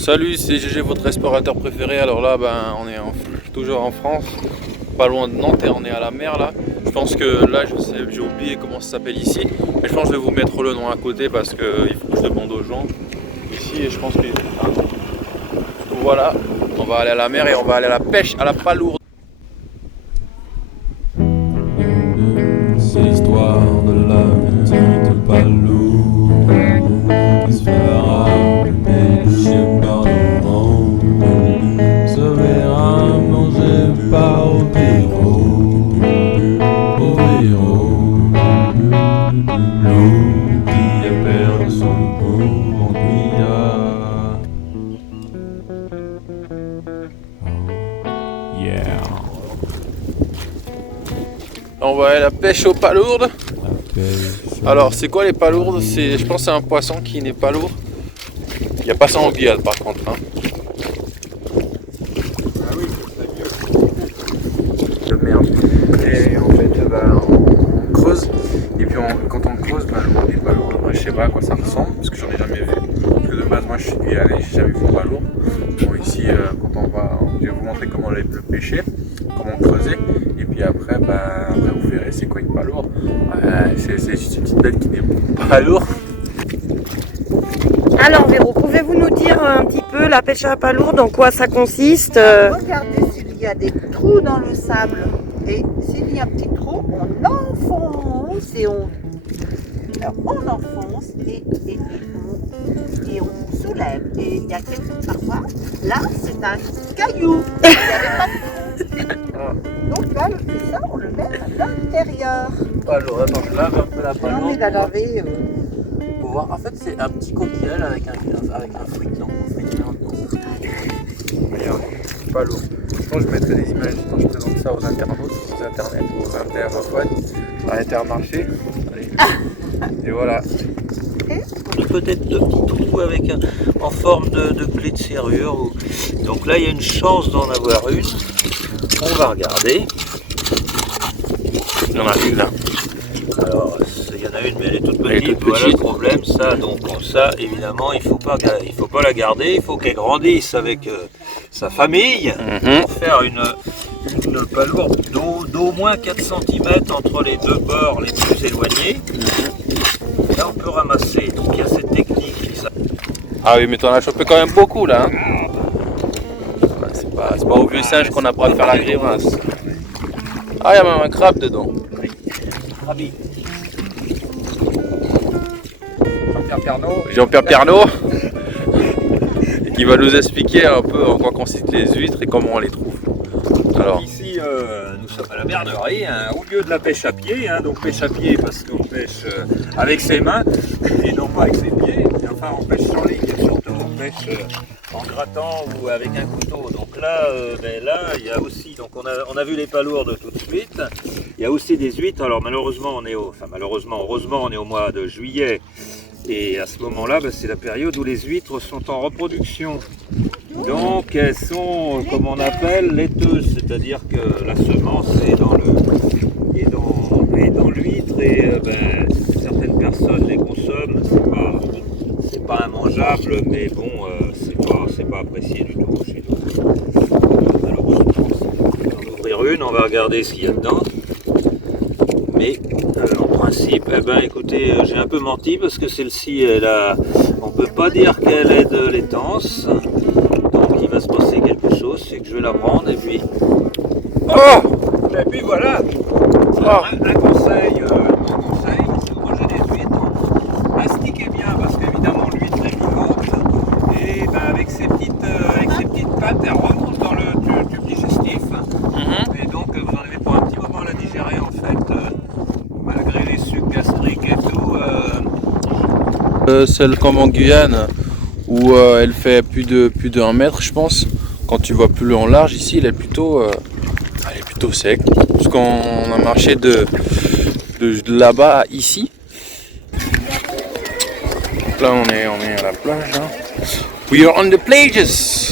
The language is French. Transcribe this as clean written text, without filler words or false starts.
Salut, c'est GG, votre restaurateur préféré. Alors là, on est toujours en France, pas loin de Nantes et on est à la mer là. Je pense que là, j'ai oublié comment ça s'appelle ici, mais je pense que je vais vous mettre le nom à côté parce qu'il faut que je demande aux gens ici et je pense que voilà, on va aller à la mer et on va aller à la pêche à la palourde. C'est l'histoire de la petite palourde qui se fera pêcher par le vent, se verra manger par au héros, l'eau qui a perdu son pauvre aiguillard. Oh, yeah. On va aller à la pêche aux palourdes. Alors c'est quoi les palourdes? Je pense que c'est un poisson qui n'est pas lourd. Il n'y a pas ça en Guyane par contre. Hein. Ah oui, c'est mieux. Merde. Et en fait on creuse. Et puis quand on creuse, les palourdes, je sais pas à quoi ça ressemble parce que j'en ai jamais vu. Parce que de base moi je suis guyanais, j'ai jamais vu de palourdes. Bon ici quand je vais vous montrer comment le pêcher, comment creuser. Et puis après, vous verrez c'est quoi une palourde. C'est juste une petite bête qui n'est pas lourde. Alors Véro, pouvez-vous nous dire un petit peu la pêche à la palourde, en quoi ça consiste? Regardez s'il y a des trous dans le sable. Et s'il y a un petit trou, on enfonce et alors, on enfonce et on soulève. Et il y a quelques parfois, là c'est un caillou. Il y avait pas de trou. Donc là, ça, on le met à l'intérieur. Alors, attends, je lave un peu la Non, palourde. mais la laver. Pour voir. En fait, c'est un petit coquillage avec un fruit dedans. Regarde, pas lourd. Je pense que je mettrai des images quand je présente ça aux internautes, aux internet, aux interweb, à l'intermarché. Et voilà. Peut-être deux petits trous en forme de clé de serrure. Donc là, il y a une chance d'en avoir une. On va regarder. Il y en a une là. Alors, il y en a une, mais elle est toute petite. Voilà le problème. Ça, évidemment, il faut pas la garder. Il faut qu'elle grandisse avec sa famille pour faire une palourde d'au moins 4 cm entre les deux bords les plus éloignés. Là, on peut ramasser. Donc, il y a cette technique. Ah oui, mais t'en as chopé quand même beaucoup là. Hein. C'est pas au vieux singe qu'on apprend à faire la grimace. Ah, il y a même un crabe dedans. Rabi. Jean-Pierre Pernaut. Et qui va nous expliquer un peu en quoi consistent les huîtres et comment on les trouve. Alors. Ici, nous sommes à la bernerie, au lieu de la pêche à pied. Donc pêche à pied parce qu'on pêche avec ses mains et non pas avec ses pieds. Enfin, on pêche sans ligne, surtout on pêche en grattant ou avec un couteau. Donc là, il y a aussi, donc on a vu les palourdes tout de suite. Il y a aussi des huîtres. Alors malheureusement, heureusement, on est au mois de juillet. Et à ce moment-là, c'est la période où les huîtres sont en reproduction. Donc elles sont, comme on appelle, laiteuses, c'est-à-dire que la semence est dans l'huître et certaines personnes les consomment. C'est pas immangeable, mais bon, c'est pas apprécié du tout chez nous. Malheureusement, on va en ouvrir une, on va regarder ce qu'il y a dedans. Mais en principe, écoutez, j'ai un peu menti parce que celle-ci, on peut pas dire qu'elle est de laitance. Donc il va se passer quelque chose, c'est que je vais la prendre et puis... Oh! Et puis voilà. Un conseil, si vous mangez des huîtres, mastiquez bien parce qu'évidemment l'huître est vivante et avec ses petites pattes, elle remonte dans le tube digestif. Et donc vous en avez pour un petit moment à la digérer en fait. Malgré les sucs gastriques et tout. Celle comme en Guyane où elle fait plus de 1 mètre je pense. Quand tu vois plus en large ici elle est plutôt sec. Parce qu'on a marché de là-bas à ici. Là on est à la plage. Hein. We are on the plages.